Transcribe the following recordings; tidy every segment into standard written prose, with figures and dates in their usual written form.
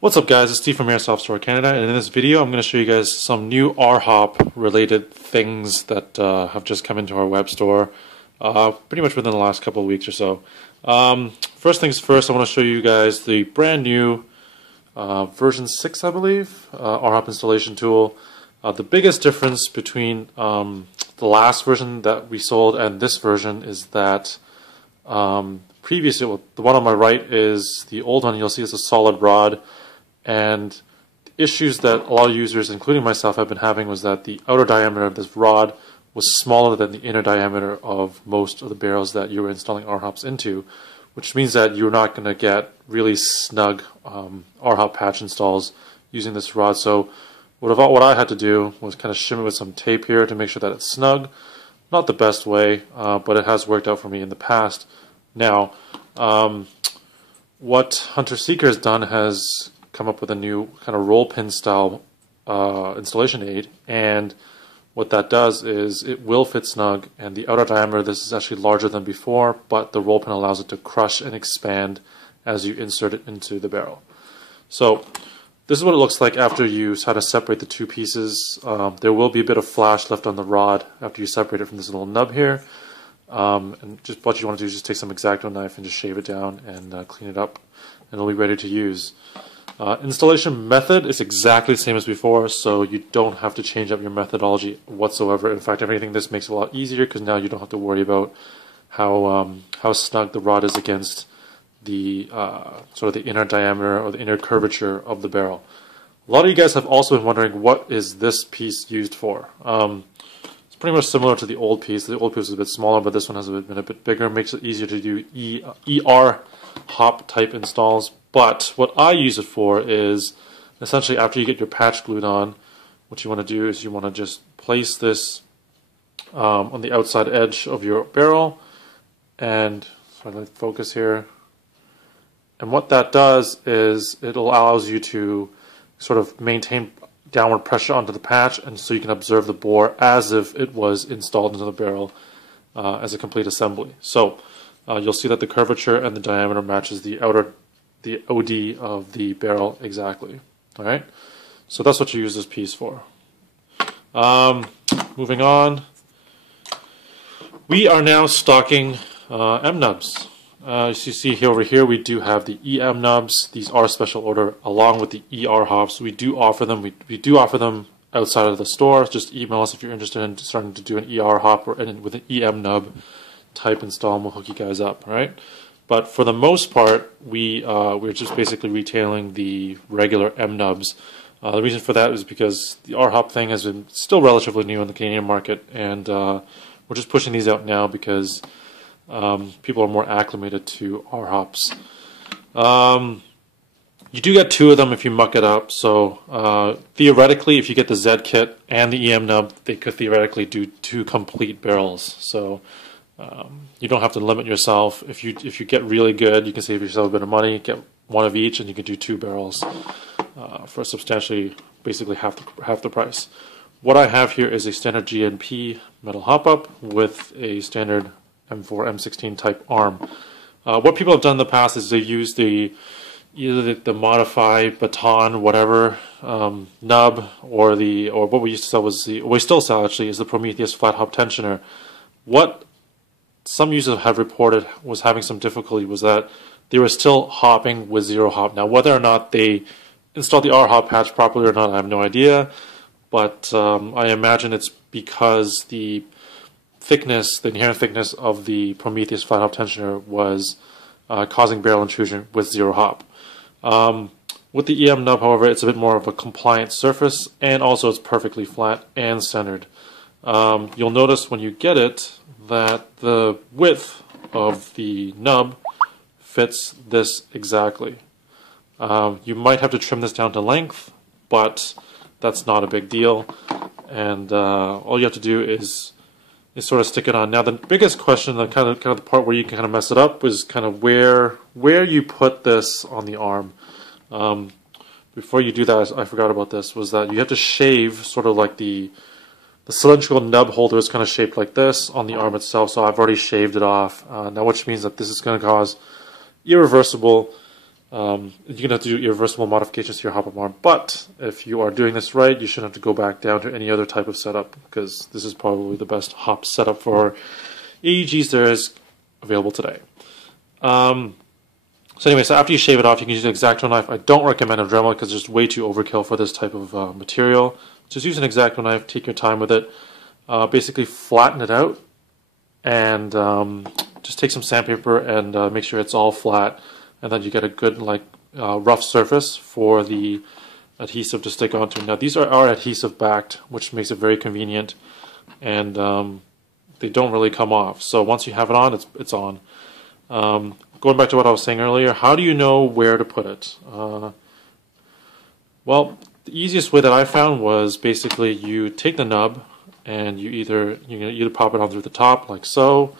What's up guys, it's Steve from Airsoft Store Canada, and in this video I'm going to show you guys some new R-Hop related things that have just come into our web store pretty much within the last couple of weeks or so. First things first, I want to show you guys the brand new version 6, I believe, R-Hop installation tool. The biggest difference between the last version that we sold and this version is that previously, the one on my right is the old one. You'll see it's a solid rod. And the issues that a lot of users, including myself, have been having was that the outer diameter of this rod was smaller than the inner diameter of most of the barrels that you were installing R-Hops into, which means that you're not going to get really snug R-Hop patch installs using this rod. So what I had to do was kind of shim it with some tape here to make sure that it's snug. Not the best way, but it has worked out for me in the past. Now, what Hunter Seeker has done has come up with a new kind of roll pin style installation aid, and what that does is it will fit snug, and the outer diameter of this is actually larger than before, but the roll pin allows it to crush and expand as you insert it into the barrel. So this is what it looks like after you try to separate the two pieces. There will be a bit of flash left on the rod after you separate it from this little nub here. And just what you want to do is just take some X-Acto knife and just shave it down and clean it up, and it'll be ready to use. Installation method is exactly the same as before, so you don't have to change up your methodology whatsoever. In fact, if anything, this makes it a lot easier because now you don't have to worry about how snug the rod is against the sort of the inner diameter or the inner curvature of the barrel. A lot of you guys have also been wondering, what is this piece used for? It's pretty much similar to the old piece. The old piece is a bit smaller, but this one has been a bit bigger. It makes it easier to do ER hop type installs. But what I use it for is essentially after you get your patch glued on, what you want to do is you want to just place this on the outside edge of your barrel, and so let's focus here. And what that does is it allows you to sort of maintain downward pressure onto the patch, and so you can observe the bore as if it was installed into the barrel as a complete assembly. So you'll see that the curvature and the diameter matches the OD of the barrel exactly. All right, so that's what you use this piece for. Moving on, we are now stocking M-Nubs. As you see here over here, we do have the M-Nubs. These are special order along with the R-Hops. We do offer them. We do offer them outside of the store. Just email us if you're interested in starting to do an R-Hop or with an M-Nub type install, and we'll hook you guys up. All right. But for the most part, we're just basically retailing the regular M-Nubs. The reason for that is because the R-Hop thing has been still relatively new in the Canadian market, and we're just pushing these out now because people are more acclimated to R-Hops. You do get two of them if you muck it up, so theoretically, if you get the Z kit and the M-Nub, they could theoretically do 2 complete barrels. So you don't have to limit yourself. If you get really good, you can save yourself a bit of money, get one of each, and you can do 2 barrels for substantially, basically half the price. What I have here is a standard GNP metal hop-up with a standard M4, M16 type arm. What people have done in the past is they've used either the modified baton, whatever, nub, or what we used to sell was we still sell actually, is the Prometheus flat hop tensioner. What some users have reported was having some difficulty was that they were still hopping with zero hop. Now, whether or not they installed the R-Hop patch properly or not, I have no idea, but I imagine it's because the inherent thickness of the Prometheus flat hop tensioner was causing barrel intrusion with zero hop. With the M-Nub, however, it's a bit more of a compliant surface, and also it's perfectly flat and centered. You'll notice when you get it that the width of the nub fits this exactly. You might have to trim this down to length, but that's not a big deal, and all you have to do is sort of stick it on. Now, the biggest question, the kind of the part where you can kind of mess it up, is kind of where you put this on the arm. Before you do that, I forgot about this, was that you have to shave sort of like the cylindrical nub holder is kind of shaped like this on the arm itself, so I've already shaved it off. Now, which means that this is going to cause irreversible you're gonna have to do irreversible modifications to your hop-up arm. But if you are doing this right, you shouldn't have to go back down to any other type of setup, because this is probably the best hop setup for AEGs there is available today. So anyway, so after you shave it off, you can use an X-Acto knife. I don't recommend a Dremel because it's way too overkill for this type of material. Just use an X-Acto knife, take your time with it, basically flatten it out, and just take some sandpaper and make sure it's all flat, and then you get a good rough surface for the adhesive to stick onto. Now these are adhesive backed, which makes it very convenient, and they don't really come off. So once you have it on, it's on. Going back to what I was saying earlier, how do you know where to put it? Well, the easiest way that I found was basically you take the nub and you either pop it on through the top like so,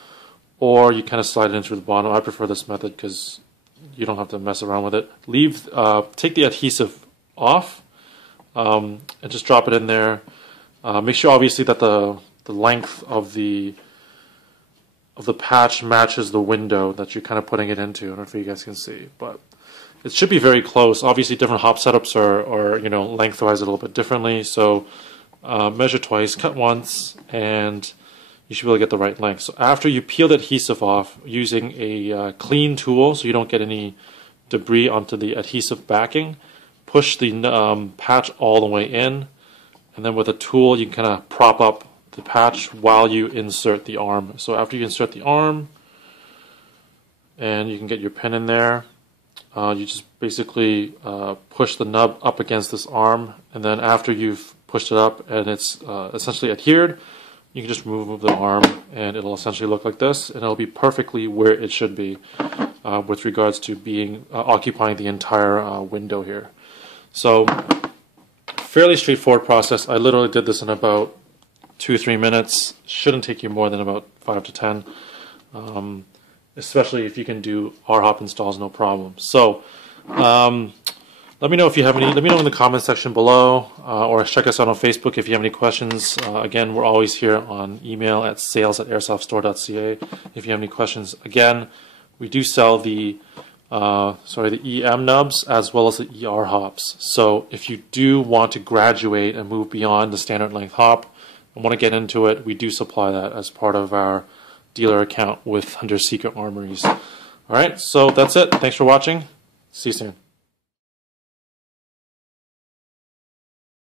or you kind of slide it in through the bottom. I prefer this method because you don't have to mess around with it. Take the adhesive off and just drop it in there. Make sure obviously that the length of the patch matches the window that you're kind of putting it into. I don't know if you guys can see, but it should be very close. Obviously, different hop setups are lengthwise a little bit differently. So measure twice, cut once, and you should be able to get the right length. So after you peel the adhesive off using a clean tool, so you don't get any debris onto the adhesive backing, push the patch all the way in, and then with a tool you can kind of prop up the patch while you insert the arm. So after you insert the arm, and you can get your pin in there, you just basically push the nub up against this arm, and then after you've pushed it up and it's essentially adhered, you can just remove the arm and it'll essentially look like this, and it'll be perfectly where it should be with regards to being occupying the entire window here. So fairly straightforward process. I literally did this in about 2-3 minutes. Shouldn't take you more than about 5 to 10, especially if you can do R-hop installs no problem. So let me know if you have any. Let me know in the comment section below, or check us out on Facebook if you have any questions. Again, we're always here on email at sales@airsoftstore.ca. If you have any questions, again, we do sell the M-nubs as well as the ER hops. So if you do want to graduate and move beyond the standard length hop and want to get into it, we do supply that as part of our dealer account with Hunter Secret Armories. All right, so that's it. Thanks for watching. See you soon.